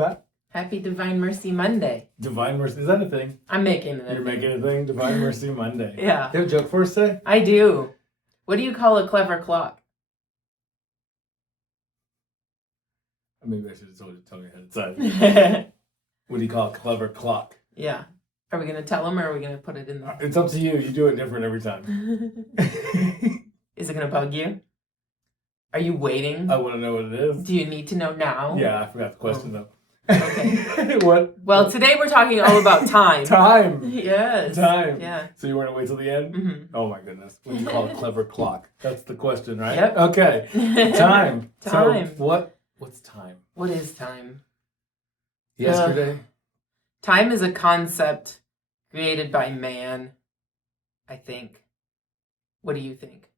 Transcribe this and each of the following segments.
back. Happy Divine Mercy Monday. Divine Mercy, is that a thing? I'm making it. You're making a thing? Divine Mercy Monday. Yeah. You have a joke for us today? I do. What do you call a clever clock? Maybe I should have told you ahead of time. What do you call a clever clock? Yeah. Are we going to tell them or are we going to put it in there? It's up to you. You do it different every time. Is it going to bug you? Are you waiting? I want to know what it is. Do you need to know now? Yeah, I forgot the question though. Okay. What? Well, today we're talking all about time. Time. Yes. Time. Yeah. So you want to wait till the end? Mm-hmm. Oh my goodness. What do you call a clever clock? That's the question, right? Yep. Okay. Time. Time. So what's time? What is time? Yesterday? Time is a concept created by man, I think. What do you think?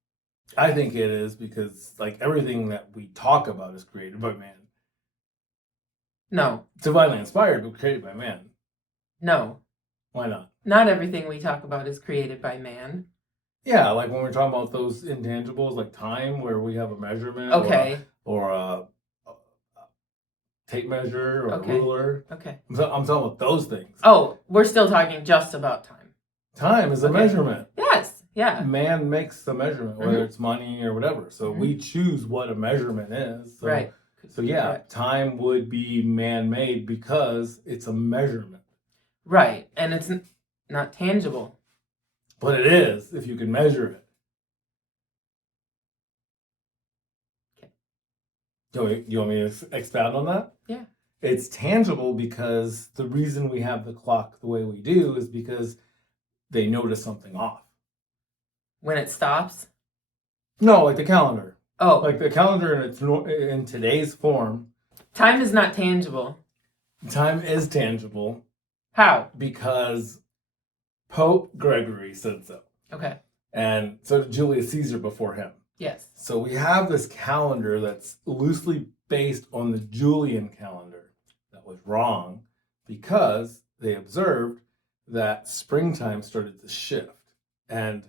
I think it is because like everything that we talk about is created by man. No. Divinely inspired, but created by man. No. Why not? Not everything we talk about is created by man. Yeah, like when we're talking about those intangibles, like time, where we have a measurement, Okay. or a tape measure, or Okay. a ruler. Okay. I'm talking about those things. Oh, we're still talking just about time. Time is a Okay. measurement. Yes. Yeah. Man makes the measurement, whether Mhm. it's money or whatever. So Mhm. we choose what a measurement is. So, Right. So yeah, Right. time would be man-made because it's a measurement. Right. And it's not tangible. But it is if you can measure it. Okay. You want me to expound on that? Yeah. It's tangible because the reason we have the clock the way we do is because they notice something off. When it stops? No, like the calendar. Oh. Like the calendar in today's form. Time is not tangible. Time is tangible How? because Pope Gregory said so. Okay. And so did Julius Caesar before him. Yes. So we have this calendar that's loosely based on the Julian calendar that was wrong because they observed that springtime started to shift and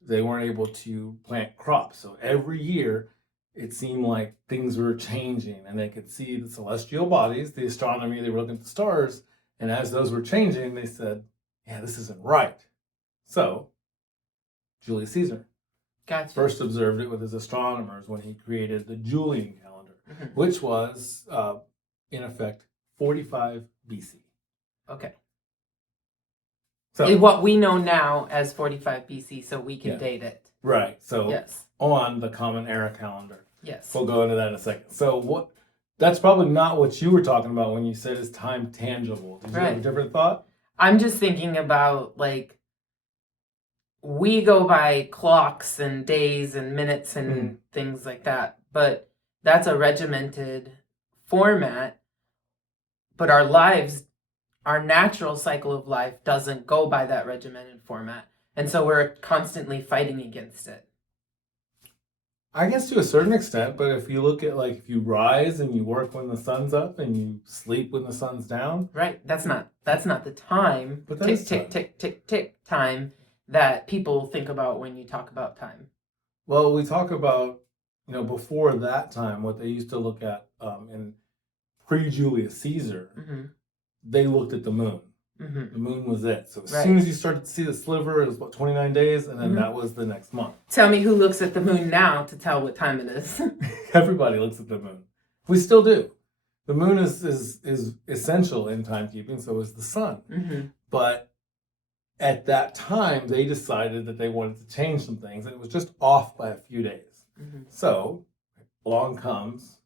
they weren't able to plant crops. So every year it seemed like things were changing and they could see the celestial bodies, the astronomy, they were looking at the stars. And as those were changing, they said, yeah, this isn't right. So Julius Caesar Gotcha. first observed it with his astronomers when he created the Julian calendar, Mm-hmm. which was, in effect, 45 BC. Okay. So, What we know now as 45 BC, so we can Yeah. date it. right. So Yes. on the Common Era calendar. Yes. We'll go into that in a second. So that's probably not what you were talking about when you said is time tangible. Did you have a Right. different thought? I'm just thinking about, like, we go by clocks and days and minutes and things like that, but that's a regimented format. But our lives, our natural cycle of life doesn't go by that regimented format. And so we're constantly fighting against it. I guess to a certain extent, but if you look at like if you rise and you work when the sun's up and you sleep when the sun's down, Right. That's not the time, But that tick, is tick, time. tick, tick, tick time that people think about when you talk about time. well, we talk about before that time what they used to look at in pre-Julius Caesar. Mm-hmm. They looked at the moon. Mm-hmm. The moon was it. So as Right. soon as you started to see the sliver, it was 29 days, and then Mhm. that was the next month. Tell me who looks at the moon now to tell what time it is. Everybody looks at the moon. We still do. The moon is essential in timekeeping, so is the sun. Mm-hmm. But at that time, they decided that they wanted to change some things, and it was just off by a few days. Mm-hmm. So along comes,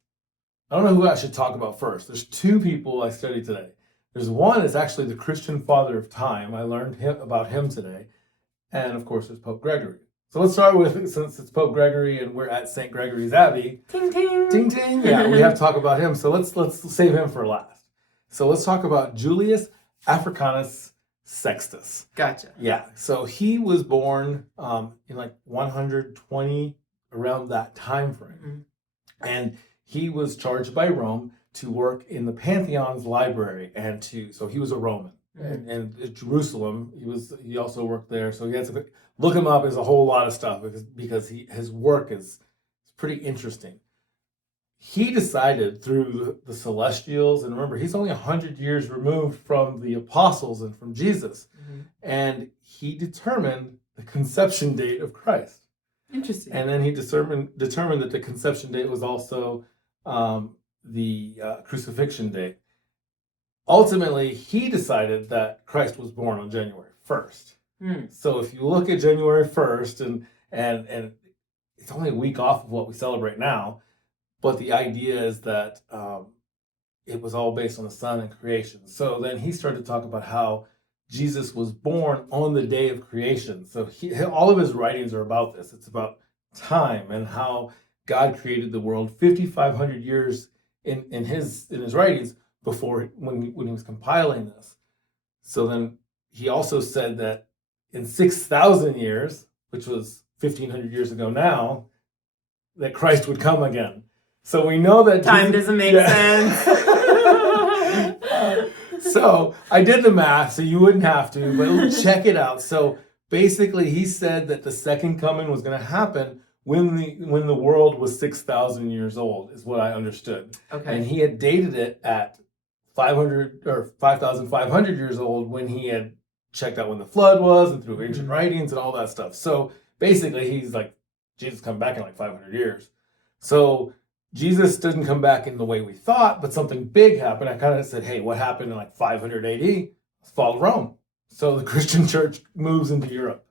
I don't know who I should talk about first. There's two people I studied today. There's one is actually the Christian father of time. I learned about him today. And of course, there's Pope Gregory. So let's start with, since it's Pope Gregory and we're at St. Gregory's Abbey. Ting ting. Ting ting. Yeah, we have to talk about him. So let's save him for last. So let's talk about Julius Africanus Sextus. Gotcha. Yeah, so he was born in like 120, around that time frame. Mhm. And he was charged by Rome to work in the Pantheon's library so he was a Roman. Mhm. And in Jerusalem, he also worked there. So he had to look him up. There's a whole lot of stuff because his work is pretty interesting. he decided through the celestials, and remember, he's only 100 years removed from the apostles and from Jesus, and he determined the conception date of Christ. Interesting. And then he determined that the conception date was also the crucifixion date. Ultimately, he decided that Christ was born on January 1st. So if you look at January 1st, and it's only a week off of what we celebrate now, but the idea is that it was all based on the sun and creation. So then he started to talk about how Jesus was born on the day of creation. So all of his writings are about this. It's about time and how God created the world 5,500 years in his writings before when he was compiling this. So then he also said that in 6,000 years, which was 1,500 years ago now, that Christ would come again. So we know that time doesn't make sense. So I did the math, so you wouldn't have to, but check it out. So basically, he said that the second coming was going to happen when the world was 6,000 years old, is what I understood. Okay. And he had dated it at 500 or 5,500 years old when he had checked out when the flood was and through ancient writings and all that stuff. So basically, he's like, Jesus come back in like 500 years. So Jesus didn't come back in the way we thought, but something big happened. I kind of said, hey, what happened in like 500 AD? It's fall of Rome. So the Christian church moves into Europe.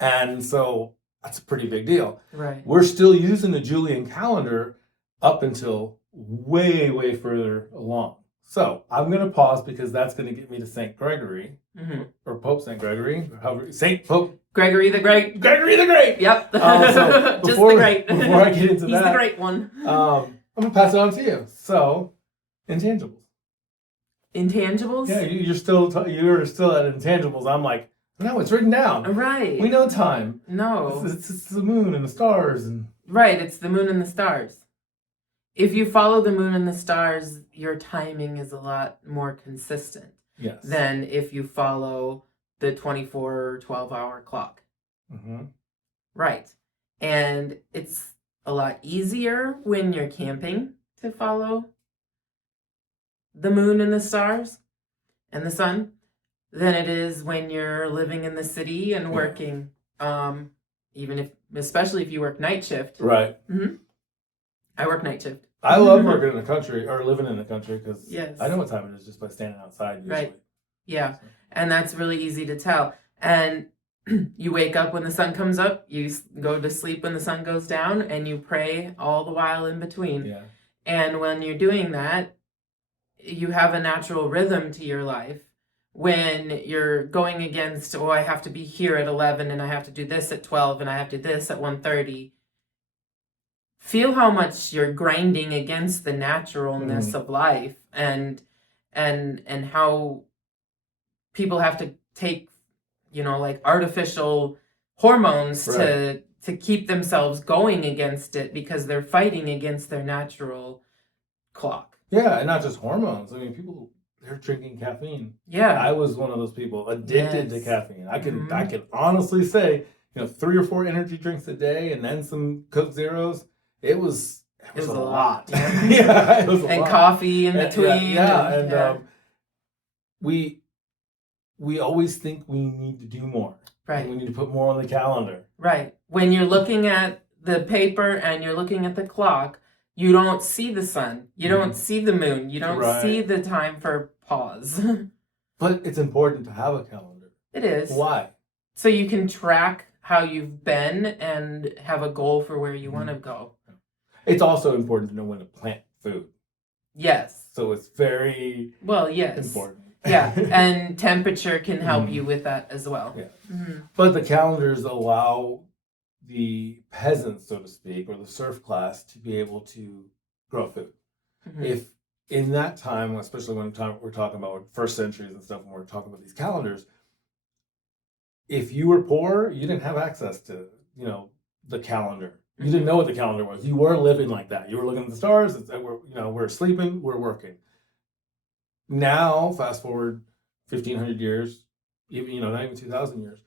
And so that's a pretty big deal. Right. We're still using the Julian calendar up until way, way further along. So I'm going to pause because that's going to get me to St. Gregory, or Pope St. Gregory, or however, St. Pope Gregory the Great. Gregory the Great! Yep. So Just the great. Before I get into He's that, the great one. I'm going to pass it on to you. So, intangibles. Intangibles? Yeah, you're still at intangibles. I'm like, no, it's written down. Right. We know time. No. It's the moon and the stars. Right, it's the moon and the stars. If you follow the moon and the stars, your timing is a lot more consistent than if you follow the 24 or 12-hour clock. Right. And it's a lot easier when you're camping to follow the moon and the stars and the sun than it is when you're living in the city and working, especially if you work night shift. Right. I work night shift. I love working in the country or living in the country because I know what time it is just by standing outside usually. Right. Yeah. And that's really easy to tell. And you wake up when the sun comes up, you go to sleep when the sun goes down, and you pray all the while in between. Yeah. And when you're doing that, you have a natural rhythm to your life. When you're going against, I have to be here at 11 and I have to do this at 12 and I have to do this at 1:30. Feel how much you're grinding against the naturalness of life and how people have to take, like artificial hormones to keep themselves going against it because they're fighting against their natural clock. Yeah, and not just hormones. I mean, people, they're drinking caffeine. Yeah. I was one of those people addicted to caffeine. I can honestly say, 3 or 4 energy drinks a day and then some Coke Zeros. It was a lot. Yeah, it was a lot. And coffee in between. We always think we need to do more. Right. And we need to put more on the calendar. Right. When you're looking at the paper and you're looking at the clock, you don't see the sun. You don't see the moon. You don't see the time for pause. But it's important to have a calendar. It is. Why? So you can track how you've been and have a goal for where you want to go. It's also important to know when to plant food. Yes. So it's very important. Yeah, and temperature can help you with that as well. Yeah. But the calendars allow the peasants, so to speak, or the serf class to be able to grow food. If in that time, especially when we're talking about first centuries and stuff, when we're talking about these calendars, if you were poor, you didn't have access to, the calendar. You didn't know what the calendar was. You were living like that. You were looking at the stars. We're sleeping. We're working. Now, fast forward 1,500 years, even not even 2,000 years,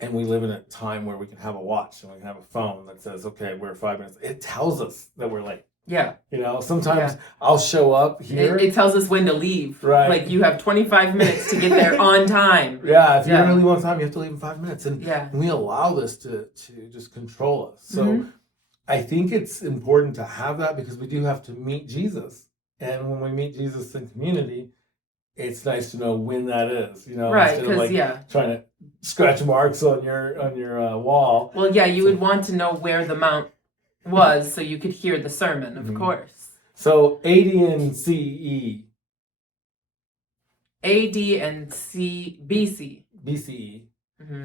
and we live in a time where we can have a watch and we can have a phone that says, "Okay, we're 5 minutes." It tells us that we're late. Yeah. You know, sometimes I'll show up here. It tells us when to leave. Right. Like you have 25 minutes to get there on time. Yeah, if you're going to leave on time, you have to leave in 5 minutes. And yeah. we allow this to just control us. So I think it's important to have that because we do have to meet Jesus. And when we meet Jesus in community, it's nice to know when that is, you know, right, instead of like trying to scratch marks on your wall. Well, yeah, you would want to know where the mount was so you could hear the sermon, of course. So AD and CE. AD and BC. BCE.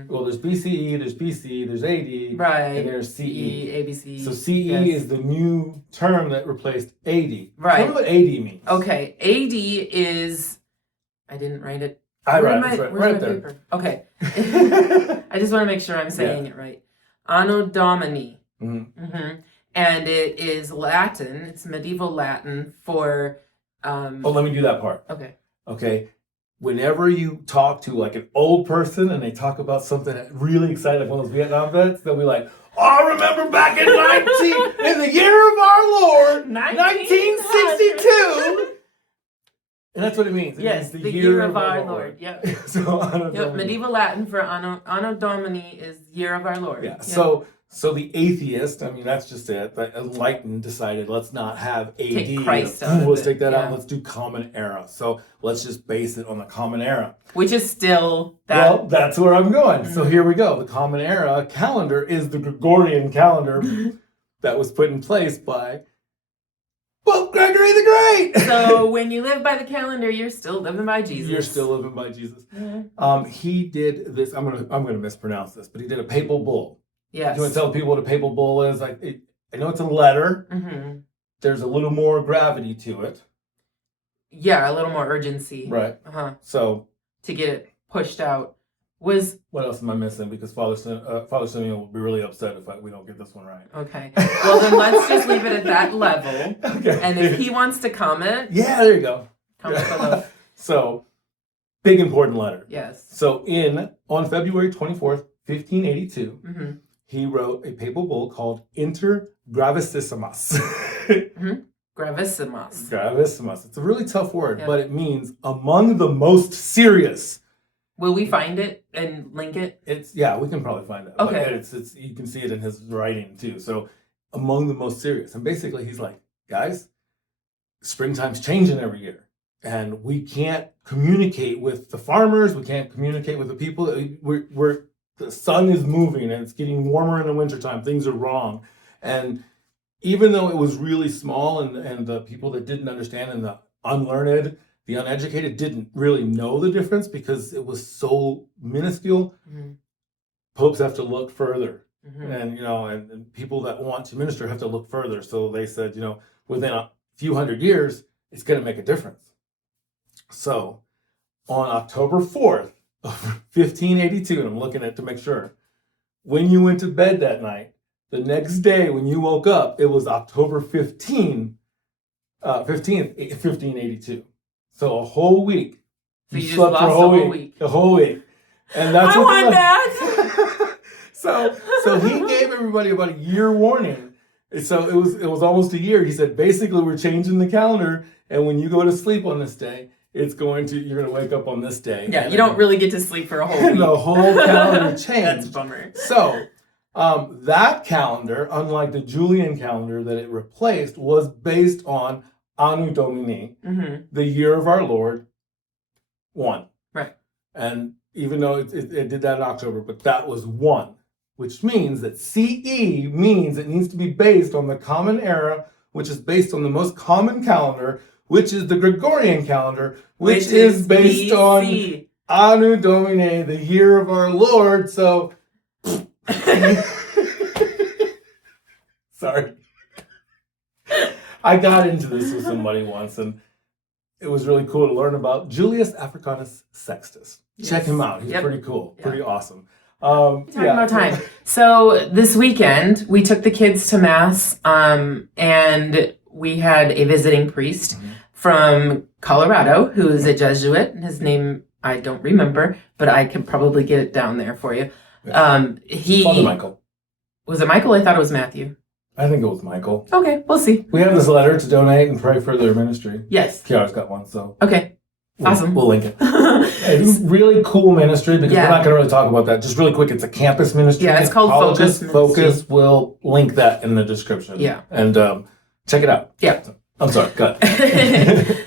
Well, there's BCE, there's BC, there's AD, right, and there's CE. ABC. So CE is the new term that replaced AD. Right. Tell me what AD means. Okay, AD is... I didn't write it. Where's my there. paper? Okay. I just want to make sure I'm saying it right. Anno Domini. And it is Latin. It's medieval Latin for... let me do that part. Okay. Whenever you talk to like an old person and they talk about something that really exciting, like one of those Vietnam vets, they'll be like, "Oh, I remember back in in the year of our Lord, 1962." And that's what it means. It means the year of our Lord. Yep. So Anno Domini. Medieval Latin for Anno Domini is year of our Lord. Yeah. So the atheist, I mean, that's just it. The enlightened decided, let's not have AD. Take Christ out. Let's take that out. Let's do Common Era. So let's just base it on the Common Era. Which is still that. Well, that's where I'm going. So here we go. The Common Era calendar is the Gregorian calendar that was put in place by Pope Gregory the Great. So when you live by the calendar, you're still living by Jesus. You're still living by Jesus. He did this. I'm gonna mispronounce this, but he did a papal bull. Yes. Do you want to tell people what a papal bull is? I know it's a letter. There's a little more gravity to it. Yeah, a little more urgency. Right. So to get it pushed out was. What else am I missing? Because Father Simeon will be really upset if we don't get this one right. Okay. Well, then let's just leave it at that level. Okay. And if he wants to comment. Yeah, there you go. Comment below. So, big important letter. Yes. So on February 24th, 1582. He wrote a papal bull called Inter Gravissimissimas. Gravissimimas. It's a really tough word, but it means among the most serious. Will we find it and link it? We can probably find it. Okay. It's you can see it in his writing too. So among the most serious. And basically he's like, guys, springtime's changing every year. And we can't communicate with the farmers. We can't communicate with the people. The sun is moving and it's getting warmer in the wintertime. Things are wrong. And even though it was really small and the people that didn't understand and the unlearned, the uneducated didn't really know the difference because it was so minuscule, popes have to look further. And, and people that want to minister have to look further. So they said, within a few hundred years, it's going to make a difference. So on October 4th, of 1582, and I'm looking at it to make sure. When you went to bed that night, the next day when you woke up, it was October 15th, 1582. So a whole week. So you slept for a whole week. A whole week. And that's I want that. So he gave everybody about a year warning. So it was almost a year. He said, basically, we're changing the calendar, and when you go to sleep on this day, you're going to wake up on this day. Yeah, you don't really get to sleep for a whole week. The whole calendar changed. That's a bummer. So, that calendar, unlike the Julian calendar that it replaced, was based on Anno Domini, the year of our Lord, 1. Right. And even though it did that in October, but that was 1, which means that CE means it needs to be based on the Common Era, which is based on the most common calendar, which is the Gregorian calendar, which is based on Anno Domini, the year of our Lord. So, sorry. I got into this with somebody once, and it was really cool to learn about Julius Africanus Sextus. Yes. Check him out. He's pretty cool, pretty awesome. Talking about time. So this weekend, we took the kids to Mass, and we had a visiting priest from Colorado who is a Jesuit. His name I don't remember, but I can probably get it down there for you. Father Michael. Was it Michael? I thought it was Matthew. I think it was Michael. Okay, we'll see. We have this letter to donate and pray for their ministry. Yes. Kiara's got one, so. Okay. Awesome. We'll link it. It's a really cool ministry because we're not going to really talk about that. Just really quick, it's a campus ministry. Yeah, it's called Focus. Focus. We'll link that in the description. Yeah. And check it out. Yeah. I'm sorry. Go ahead.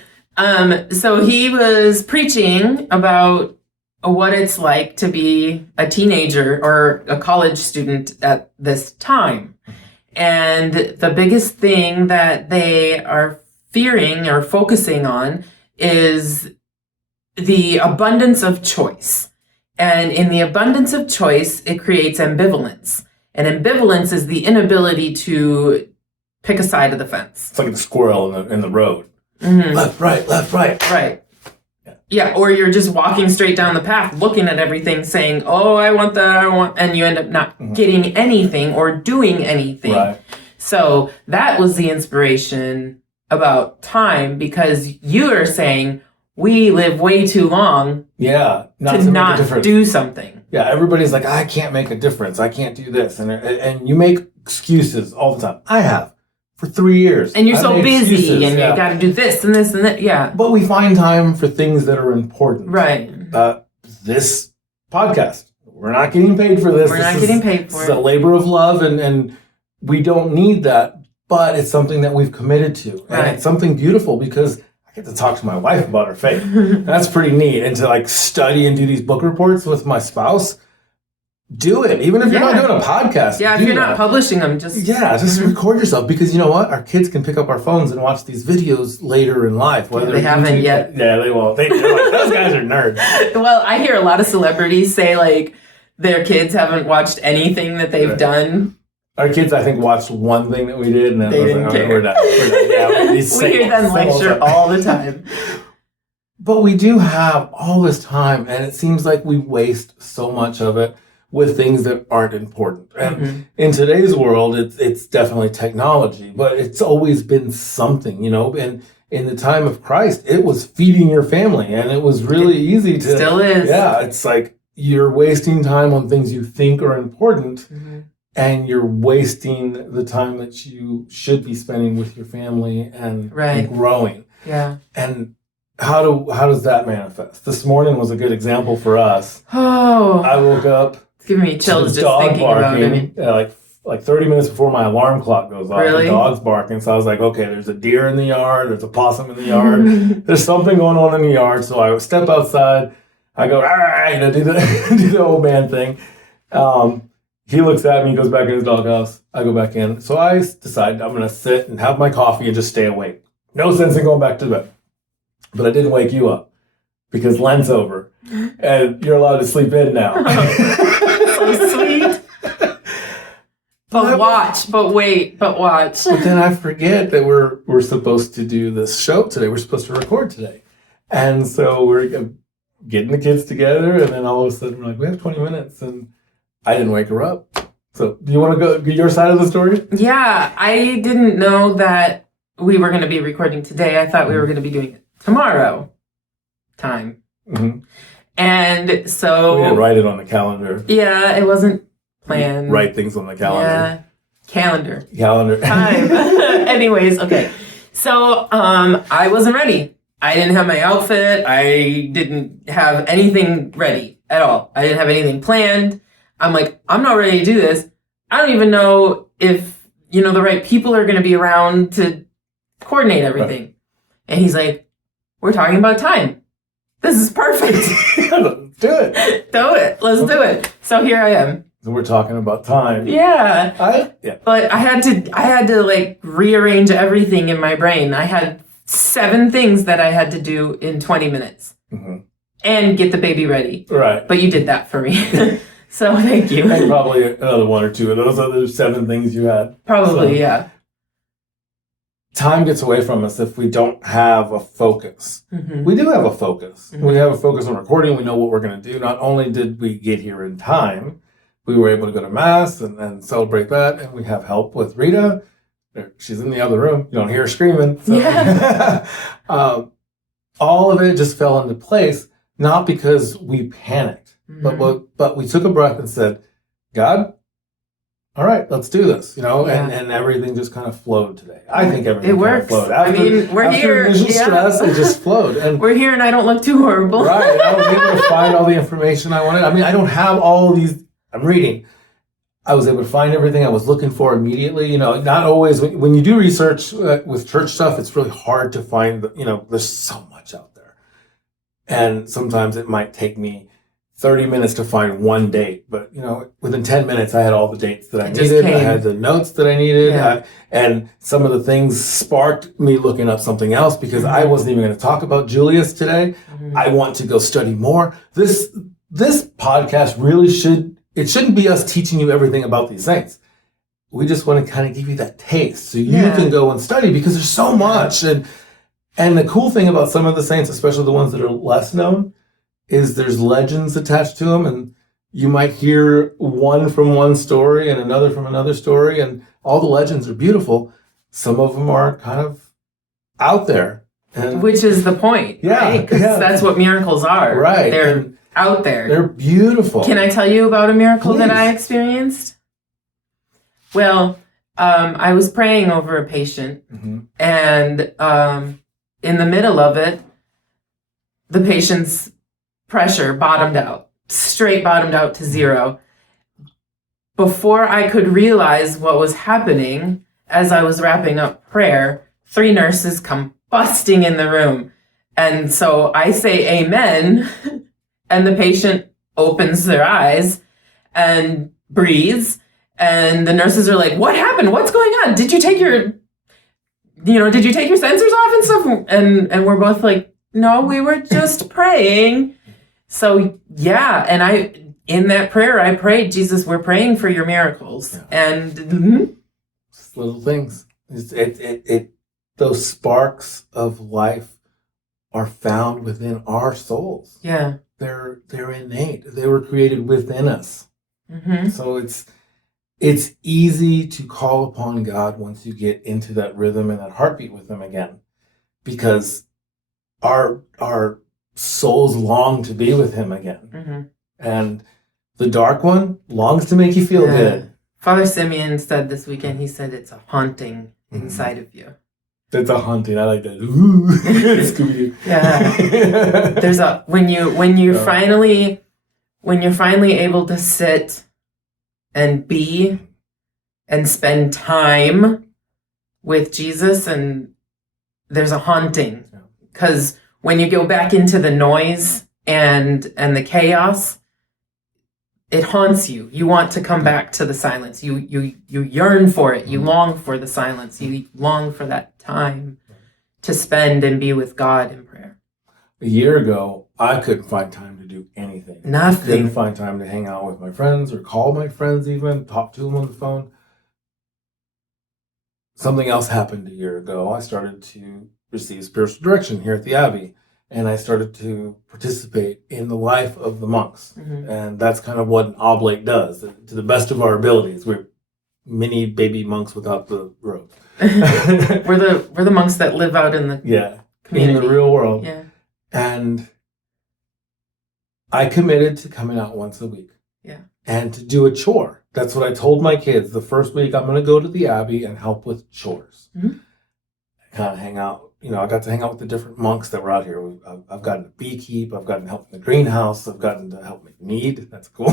So he was preaching about what it's like to be a teenager or a college student at this time. And the biggest thing that they are fearing or focusing on is the abundance of choice. And in the abundance of choice, it creates ambivalence. And ambivalence is the inability to pick a side of the fence. It's like a squirrel in the road. Mm-hmm. Left, right, left, right. Right. Yeah, or you're just walking straight down the path, looking at everything, saying, oh, I want that, I want, and you end up not getting anything or doing anything. Right. So that was the inspiration about time, because you are saying we live way too long to not do something. Yeah, everybody's like, I can't make a difference. I can't do this. And you make excuses all the time. I have for 3 years. And you're so busy and you got to do this and this and that. Yeah. But we find time for things that are important. Right. This podcast, we're not getting paid for this. We're not getting paid for it. It's a labor of love and we don't need that. But it's something that we've committed to. And it's something beautiful because I get to talk to my wife about her faith. That's pretty neat. And to like study and do these book reports with my spouse, do it. Even if you're not doing a podcast. Yeah, if you're not publishing them, just record yourself. Because you know what? Our kids can pick up our phones and watch these videos later in life. Whether they haven't yet. Yeah, they won't. They're like, those guys are nerds. Well, I hear a lot of celebrities say like their kids haven't watched anything that they've done. Our kids, I think, watched one thing that we did, and then they didn't care. We're done. Yeah, we hear them lecture all the time. But we do have all this time, and it seems like we waste so much of it with things that aren't important. And in today's world, it's definitely technology, but it's always been something, you know. And in the time of Christ, it was feeding your family, and it was really easy to. Still is. Yeah, it's like you're wasting time on things you think are important. And you're wasting the time that you should be spending with your family and growing. Yeah. And how does that manifest? This morning was a good example for us. Oh. I woke up. It's giving me chills just thinking barking, about it. Like 30 minutes before my alarm clock goes off. Really? The dog's barking. So I was like, okay, there's a deer in the yard. There's a possum in the yard. There's something going on in the yard. So I step outside. I go, do the old man thing. He looks at me, goes back in his doghouse. I go back in. So I decide I'm going to sit and have my coffee and just stay awake. No sense in going back to bed. But I didn't wake you up because Lent's over. And you're allowed to sleep in now. So sweet. But watch. But then I forget that we're supposed to do this show today. We're supposed to record today. And so we're getting the kids together. And then all of a sudden we're like, we have 20 minutes. And I didn't wake her up. So do you want to go get your side of the story? Yeah, I didn't know that we were going to be recording today. I thought we were going to be doing it tomorrow time. And so... We didn't write it on the calendar. Yeah, it wasn't planned. Write things on the calendar. Yeah, calendar. Time. Anyways, okay. So I wasn't ready. I didn't have my outfit. I didn't have anything ready at all. I didn't have anything planned. I'm like, I'm not ready to do this. I don't even know if, the right people are going to be around to coordinate everything. Right. And he's like, we're talking about time. This is perfect. Do it. Do it. Let's do it. So here I am. So we're talking about time. Yeah. But I had to like rearrange everything in my brain. I had 7 things that I had to do in 20 minutes. And get the baby ready. Right. But you did that for me. So thank you. And probably another 1 or 2 of those other 7 things you had. Probably, yeah. Time gets away from us if we don't have a focus. We do have a focus. We have a focus on recording. We know what we're going to do. Not only did we get here in time, we were able to go to Mass and celebrate that. And we have help with Rita. She's in the other room. You don't hear her screaming. So. Yeah. All of it just fell into place, not because we panicked. But we took a breath and said, God, all right, let's do this, Yeah. and everything just kind of flowed today. I think everything It kind works. of flowed. We're after here. initial Yeah. stress, it just flowed. And We're here, and I don't look too horrible. right, I was able to find all the information I wanted. I mean, I don't have all these, I'm reading. I was able to find everything I was looking for immediately. Not always, when you do research with church stuff, it's really hard to find, there's so much out there. And sometimes it might take me 30 minutes to find one date, but within 10 minutes I had all the dates that I needed. I had the notes that I needed, and some of the things sparked me looking up something else because I wasn't even going to talk about Julius today. I want to go study more. This podcast really shouldn't be us teaching you everything about these things. We just want to kind of give you that taste so you can go and study because there's so much. And the cool thing about some of the saints, especially the ones that are less known, is there's legends attached to them, and you might hear one from one story and another from another story, and all the legends are beautiful. Some of them are kind of out there. Which is the point, right? Because that's what miracles are. Right. They're out there. They're beautiful. Can I tell you about a miracle that Please. I experienced? Well, I was praying over a patient, and in the middle of it, the patient's pressure straight bottomed out to 0. Before I could realize what was happening, as I was wrapping up prayer, 3 nurses come busting in the room. And so I say amen, and the patient opens their eyes and breathes. And the nurses are like, what happened? What's going on? Did you take your sensors off and stuff? And we're both like, no, we were just praying. So yeah, and in that prayer, I prayed, Jesus, we're praying for your miracles. And just little things. Those sparks of life are found within our souls. Yeah. They're innate. They were created within us. So it's easy to call upon God once you get into that rhythm and that heartbeat with him again, because our souls long to be with him again. And the dark one longs to make you feel good. Father Simeon said this weekend, he said it's a haunting inside of you. It's a haunting. I like that. Ooh, Scooby-Doo. Yeah. There's when you're finally able to sit and be and spend time with Jesus, and there's a haunting, because when you go back into the noise and the chaos, it haunts you. You want to come back to the silence. You yearn for it. You long for the silence. You long for that time to spend and be with God in prayer. A year ago, I couldn't find time to do anything. Nothing. Couldn't find time to hang out with my friends or call my friends, even talk to them on the phone. Something else happened a year ago. I started to receive spiritual direction here at the Abbey, and I started to participate in the life of the monks. And that's kind of what an oblate does. To the best of our abilities, we're mini baby monks without the robe. we're the monks that live out in the community, in the real world. Yeah. And I committed to coming out once a week. Yeah. And to do a chore. That's what I told my kids. The first week, I'm going to go to the Abbey and help with chores. Kind of hang out. I got to hang out with the different monks that were out here. I've gotten to beekeep. I've gotten to help in the greenhouse. I've gotten to help make mead. That's cool.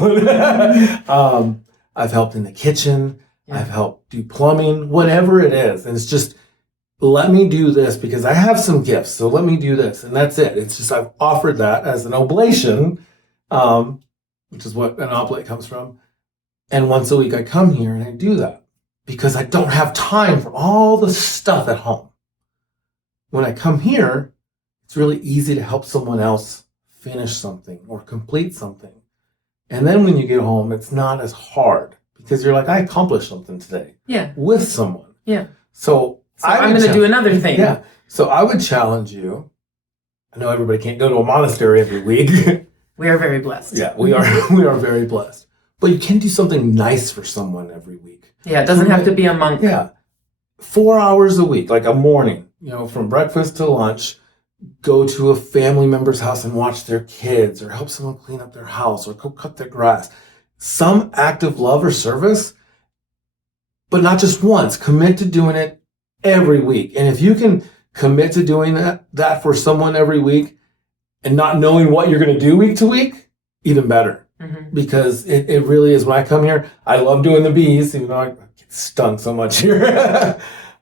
I've helped in the kitchen. I've helped do plumbing, whatever it is. And it's just, let me do this because I have some gifts. So let me do this. And that's it. It's just, I've offered that as an oblation, which is what an oblate comes from. And once a week I come here and I do that because I don't have time for all the stuff at home. When I come here, it's really easy to help someone else finish something or complete something. And then when you get home, it's not as hard because you're like, I accomplished something today. Yeah. With someone. Yeah. So I'm going to do another thing. Yeah. So I would challenge you. I know everybody can't go to a monastery every week. We are very blessed. Yeah, we are very blessed. But you can do something nice for someone every week. Yeah, it doesn't have to be a monk. Yeah. 4 hours a week, like a morning, from breakfast to lunch, go to a family member's house and watch their kids or help someone clean up their house or go cut their grass. Some act of love or service, but not just once. Commit to doing it every week. And if you can commit to doing that for someone every week and not knowing what you're going to do week to week, even better. Mm-hmm. Because it really is. When I come here, I love doing the bees, even though I get stung so much here.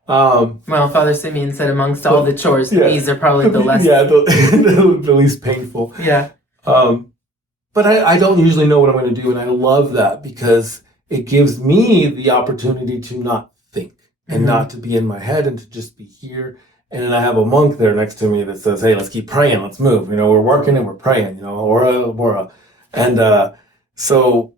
Well, Father Simeon said amongst all the chores, yeah. these are probably the less... Yeah, the least painful. Yeah. But I don't usually know what I'm going to do, and I love that because it gives me the opportunity to not think and not to be in my head and to just be here. And then I have a monk there next to me that says, hey, let's keep praying, let's move. We're working and we're praying, ora. And so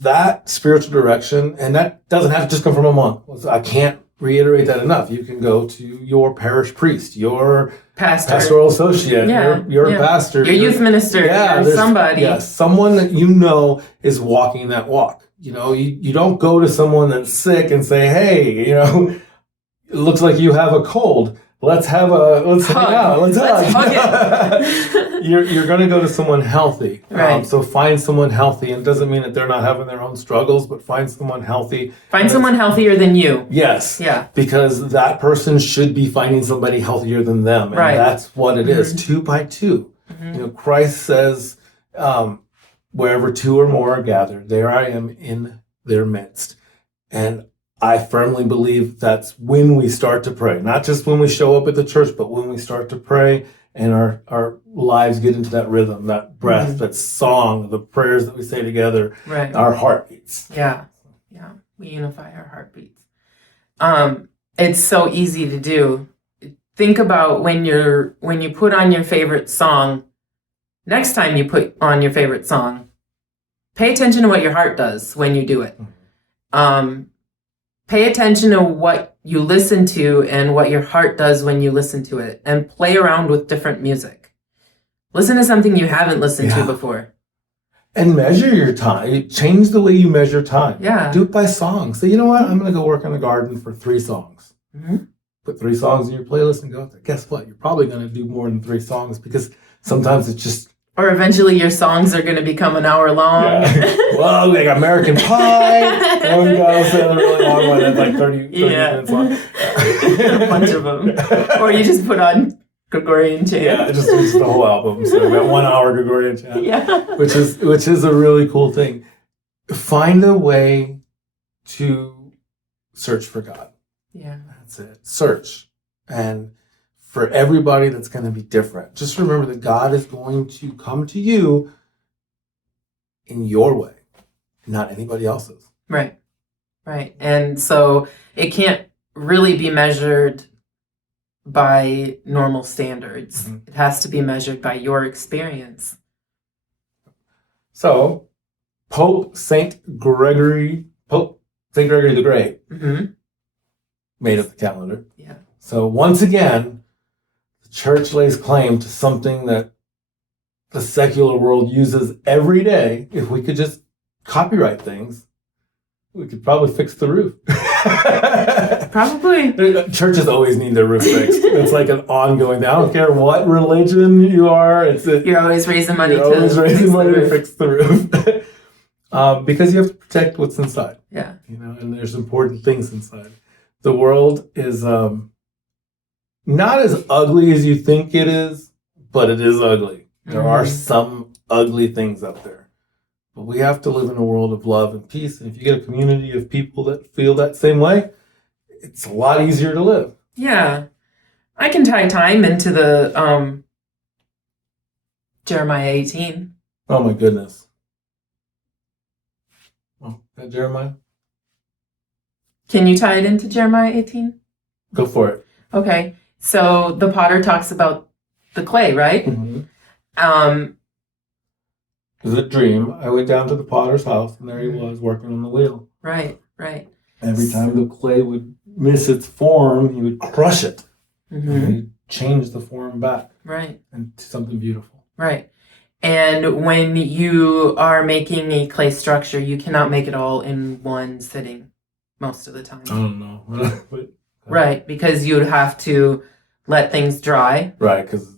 that spiritual direction, and that doesn't have to just come from a monk. I can't reiterate that enough. You can go to your parish priest, your pastoral associate, your pastor, your youth minister, somebody. Yeah, someone that you know is walking that walk. You don't go to someone that's sick and say, hey, it looks like you have a cold. Let's hang out. Let's hug. You're going to go to someone healthy. Right. So find someone healthy. And it doesn't mean that they're not having their own struggles, but find someone healthy. Find someone healthier than you. Yes. Yeah. Because that person should be finding somebody healthier than them. And that's what it is, 2 by 2. Mm-hmm. Christ says, wherever 2 or more are gathered, there I am in their midst. And I firmly believe that's when we start to pray. Not just when we show up at the church, but when we start to pray and our lives get into that rhythm, that breath, that song, the prayers that we say together, our heartbeats. Yeah. Yeah. We unify our heartbeats. It's so easy to do. Think about when you put on your favorite song, next time you put on your favorite song, pay attention to what your heart does when you do it. Pay attention to what you listen to and what your heart does when you listen to it, and play around with different music. Listen to something you haven't listened to before. And measure your time. Change the way you measure time. Yeah. Do it by song. Say, you know what? I'm going to go work on the garden for 3 songs. Mm-hmm. Put 3 songs in your playlist and go. Guess what? You're probably going to do more than 3 songs because sometimes it's just... Or eventually your songs are going to become an hour long. Yeah. Well, we got American Pie. Oh, you got a really long one that's like 30 minutes long. A bunch of them. Or you just put on Gregorian chant. Yeah, just the whole album. So we got 1 hour Gregorian chant. Yeah. Which is a really cool thing. Find a way to search for God. Yeah. That's it. Search. And for everybody, that's going to be different. Just remember that God is going to come to you in your way, not anybody else's. Right. Right. And so it can't really be measured by normal standards. Mm-hmm. It has to be measured by your experience. So, Pope St. Gregory the Great made up the calendar. Yeah. So once again, the church lays claim to something that the secular world uses every day. If we could just copyright things, we could probably fix the roof. Probably. Churches always need their roof fixed. It's like an ongoing thing. I don't care what religion you are. You're always raising money to fix the roof. Because you have to protect what's inside. Yeah. And there's important things inside. The world is not as ugly as you think it is, but it is ugly. There are some ugly things out there. But we have to live in a world of love and peace. And if you get a community of people that feel that same way, it's a lot easier to live. Yeah. I can tie time into the Jeremiah 18. Oh, my goodness. Oh, that Jeremiah? Can you tie it into Jeremiah 18? Go for it. Okay. So the potter talks about the clay, right? Mm-hmm. It was a dream. I went down to the potter's house, and there he was working on the wheel. Right, right. Every time the clay would miss its form, he would crush it. Mm-hmm. And he'd change the form back. Right. Into something beautiful. Right. And when you are making a clay structure, you cannot make it all in one sitting most of the time. I don't know. Right, because you'd have to let things dry. Right, because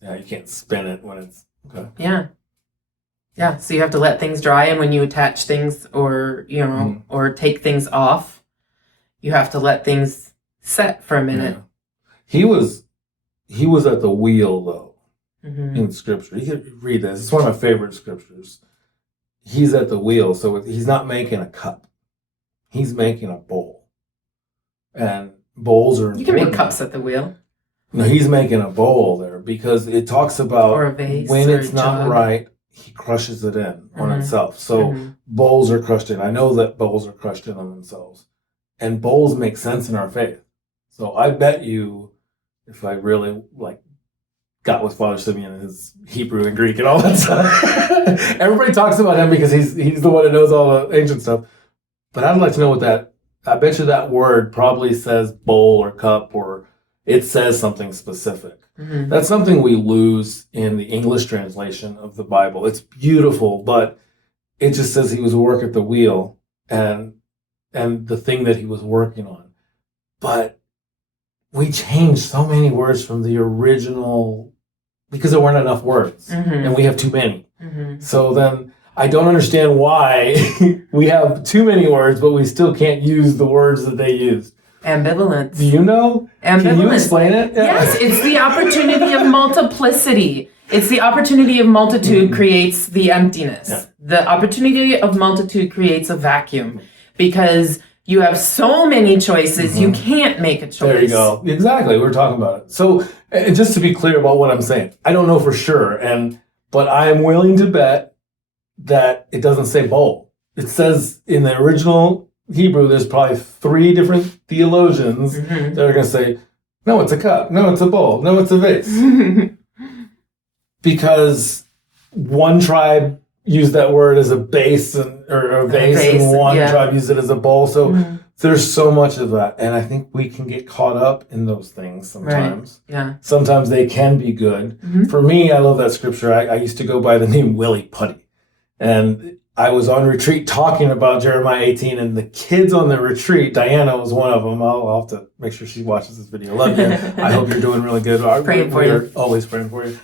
you can't spin it when it's... Okay. Yeah. Yeah, so you have to let things dry, and when you attach things or, or take things off, you have to let things set for a minute. Yeah. He was at the wheel though Mm-hmm. in Scripture. You can read this. It's one of my favorite scriptures. He's at the wheel, so he's not making a cup. He's making a bowl, and bowls are. You can make important. cups at the wheel. No, he's making a bowl there because it talks about Or a vase when or it's a not jug. right, he crushes it in on Mhm. itself. So Mhm. bowls are crushed in. I know that bowls are crushed in on themselves, and bowls make sense in our faith. So I bet you, if I really got with Father Simeon and his Hebrew and Greek and all that stuff, everybody talks about him because he's the one that knows all the ancient stuff. But I'd like to know what that. I bet you that word probably says bowl or cup, or it says something specific. Mhm. That's something we lose in the English translation of the Bible. It's beautiful, but it just says he was working at the wheel and the thing that he was working on. But we changed so many words from the original because there weren't enough words, Mhm. and we have too many. Mhm. So then I don't understand why we have too many words, but we still can't use the words that they used. Ambivalence. Do you know? Can you Ambivalence. explain it? Yeah. Yes, it's the opportunity of multiplicity. It's the opportunity of multitude creates the emptiness. Yeah. The opportunity of multitude creates a vacuum because you have so many choices, you can't make a choice. There you go. Exactly. We're talking about it. So just to be clear about what I'm saying, I don't know for sure, but I am willing to bet that it doesn't say bowl. It says in the original Hebrew, there's probably 3 different theologians that are going to say, no, it's a cup. No, it's a bowl. No, it's a vase. Because one tribe used that word as a base or a vase, and one tribe used it as a bowl. So there's so much of that. And I think we can get caught up in those things sometimes. Right. Yeah. Sometimes they can be good. For me, I love that scripture. I used to go by the name Willie Putty. And I was on retreat talking about Jeremiah 18, and the kids on the retreat, Diana was one of them. I'll have to make sure she watches this video. Love you. I hope you're doing really good. Praying for you. We're always praying for you.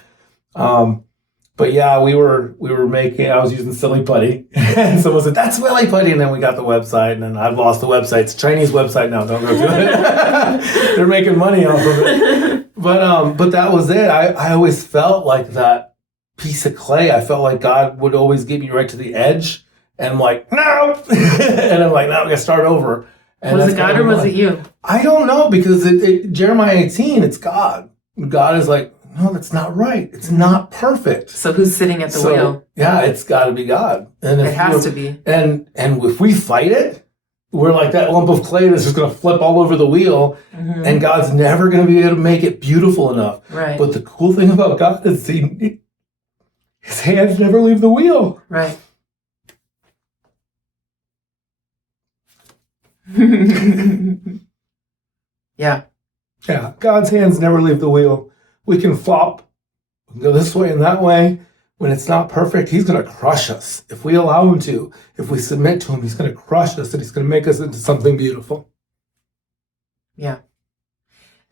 But yeah, we were making, I was using silly putty, and someone said, that's Willy Putty, and then we got the website, and then I've lost the website. It's a Chinese website now, don't go to it. They're making money off of it. But that was it. I always felt like that piece of clay. I felt like God would always get me right to the edge, and I'm like, no! And I'm like, now we gotta start over. And was it God or was it you? I don't know, because Jeremiah 18, it's God. God is like, no, that's not right. It's not perfect. So who's sitting at the wheel? Yeah, it's got to be God. And It has to be. And if we fight it, we're like that lump of clay that's just going to flip all over the wheel, and God's never going to be able to make it beautiful enough. Right. But the cool thing about God is his hands never leave the wheel. Right. Yeah. Yeah, God's hands never leave the wheel. We can flop, we can go this way and that way. When it's not perfect, he's going to crush us. If we allow him to, if we submit to him, he's going to crush us, and he's going to make us into something beautiful. Yeah.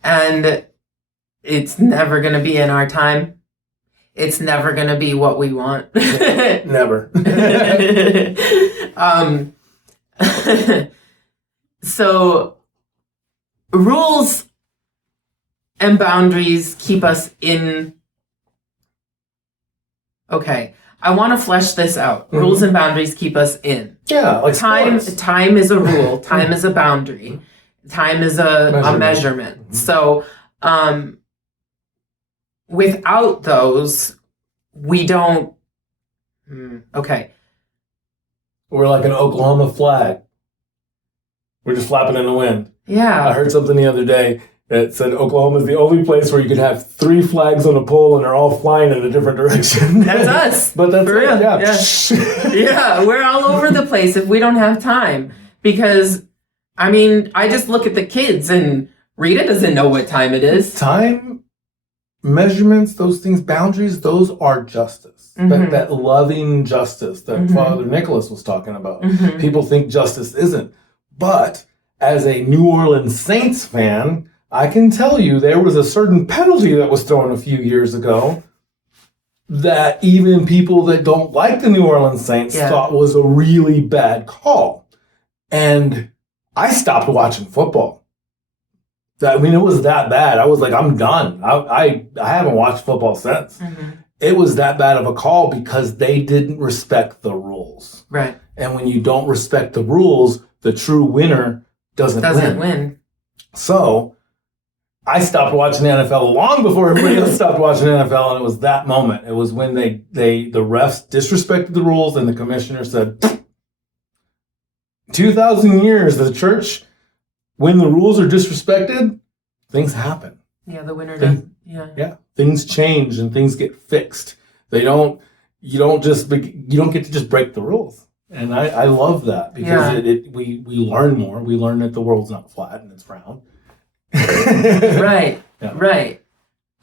And it's never going to be in our time. It's never going to be what we want. Never. So rules and boundaries keep us in. Okay, I want to flesh this out. Rules and boundaries keep us in. Yeah, like Time is a rule. Time is a boundary. Time is a measurement. So, without those, we don't. Okay. We're like an Oklahoma flag. We're just flapping in the wind. Yeah. I heard something the other day that said Oklahoma is the only place where you could have 3 flags on a pole and they're all flying in a different direction. That's us. But that's For real. Yeah. Yeah, we're all over the place if we don't have time. Because, I mean, I just look at the kids and Rita doesn't know what time it is. Time, measurements, those things, boundaries, those are justice. That loving justice that Father Nicholas was talking about. People think justice isn't. But as a New Orleans Saints fan, I can tell you there was a certain penalty that was thrown a few years ago that even people that don't like the New Orleans Saints thought was a really bad call. And I stopped watching football. I mean, it was that bad. I was like, I'm done. I haven't watched football since. Mm-hmm. It was that bad of a call because they didn't respect the rules. Right. And when you don't respect the rules, the true winner doesn't win. So I stopped watching the NFL long before everybody else stopped watching NFL, and it was that moment. It was when the refs disrespected the rules, and the commissioner said, 2,000 years, the church, when the rules are disrespected, things happen. Yeah, the winner does. Yeah. Things change and things get fixed. You don't get to just break the rules. And I love that because we learn more. We learn that the world's not flat and it's round. Right. Yeah. Right.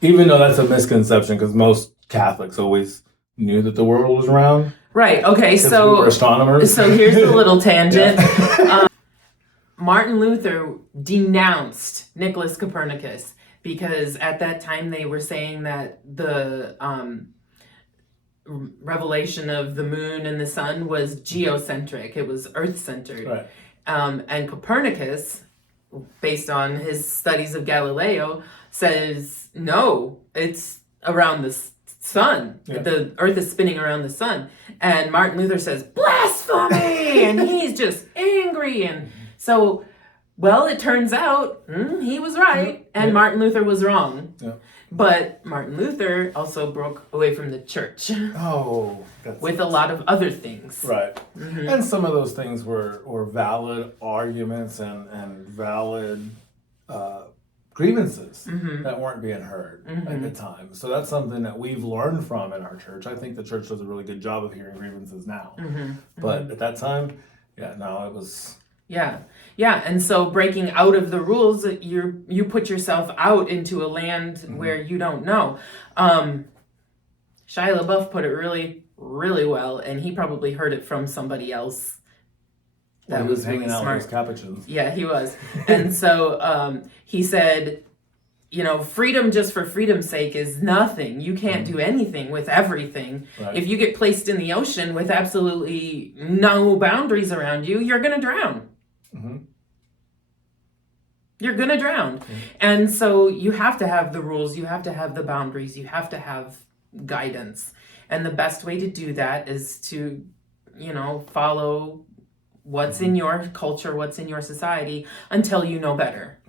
Even though that's a misconception because most Catholics always knew that the world was round. Right. Okay. So we were astronomers. So here's a little tangent. Martin Luther denounced Nicholas Copernicus because at that time they were saying that the revelation of the moon and the sun was geocentric. It was earth-centered. Right. And Copernicus, based on his studies of Galileo, says, no, it's around the sun. Yeah. The earth is spinning around the sun. And Martin Luther says, blasphemy! And he's just angry. And so, well, it turns out he was right and Martin Luther was wrong. Yeah. But Martin Luther also broke away from the church. Oh, with a lot of other things. Right. Mm-hmm. And some of those things were valid arguments and valid grievances that weren't being heard at the time. So that's something that we've learned from in our church. I think the church does a really good job of hearing grievances now. But at that time, it was... Yeah. And so breaking out of the rules, you put yourself out into a land where you don't know. Shia LaBeouf put it really, really well, and he probably heard it from somebody else. That was hanging out with those Capuchins. Yeah, he was. And so he said, freedom just for freedom's sake is nothing. You can't do anything with everything. Right. If you get placed in the ocean with absolutely no boundaries around you, you're going to drown. You're going to drown. And so you have to have the rules. You have to have the boundaries. You have to have guidance. And the best way to do that is to, follow what's in your culture, what's in your society until you know better.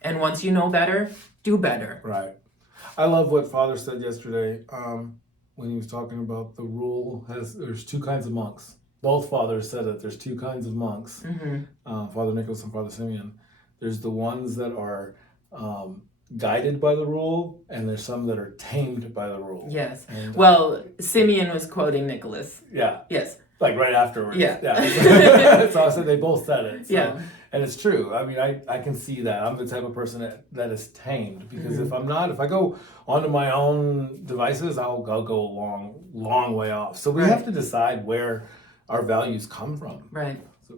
And once you know better, do better. Right. I love what Father said yesterday when he was talking about the rule. There's two kinds of monks. Both fathers said that there's two kinds of monks, Father Nicholas and Father Simeon. There's the ones that are guided by the rule, and there's some that are tamed by the rule. Yes. And, well, Simeon was quoting Nicholas. Yeah. Yes. Like right afterwards. Yeah. So I said they both said it. So. Yeah. And it's true. I mean, I can see that. I'm the type of person that is tamed because if I go onto my own devices, I'll go a long way off. So we have to decide where our values come from. Right. So.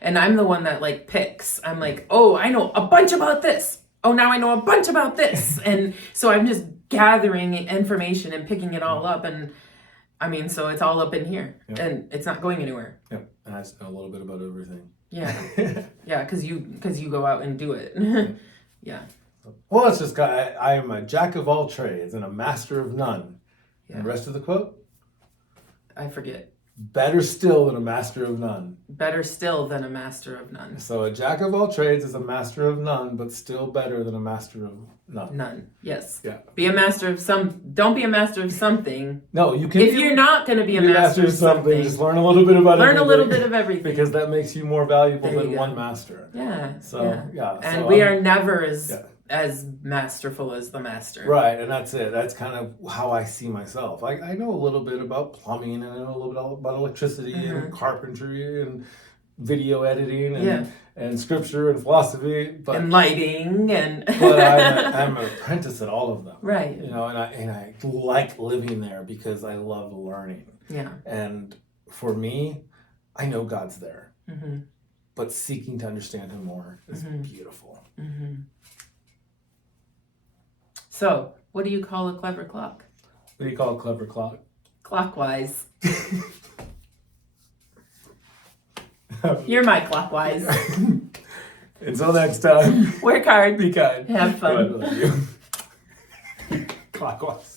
And I'm the one that picks. I'm like, oh, I know a bunch about this. Oh, now I know a bunch about this. And so I'm just gathering information and picking it all up. And I mean, so it's all up in here and it's not going anywhere. Yeah. And I just know a little bit about everything. Yeah. Yeah. Cause you go out and do it. Yeah. Well, it's just, I am a jack of all trades and a master of none. Yeah. And the rest of the quote? I forget. Better still than a master of none. Better still than a master of none. So a jack of all trades is a master of none, but still better than a master of none. None. Yes. Yeah. Be a master of don't be a master of something. No, you can. If you're not going to be a master of something, just learn a little bit about everything. Learn a little bit of everything. Because that makes you more valuable than one master. Yeah. So, yeah. And we are never as masterful as the master. Right, and that's it. That's kind of how I see myself. I know a little bit about plumbing and I know a little bit about electricity and carpentry and video editing and scripture and philosophy, and lighting but I'm an apprentice at all of them. Right. And I like living there because I love learning. Yeah. And for me, I know God's there, but seeking to understand Him more is beautiful. So, what do you call a clever clock? What do you call a clever clock? Clockwise. You're my clockwise. Until next time, Work hard. be kind. Have fun. I love you. Clockwise.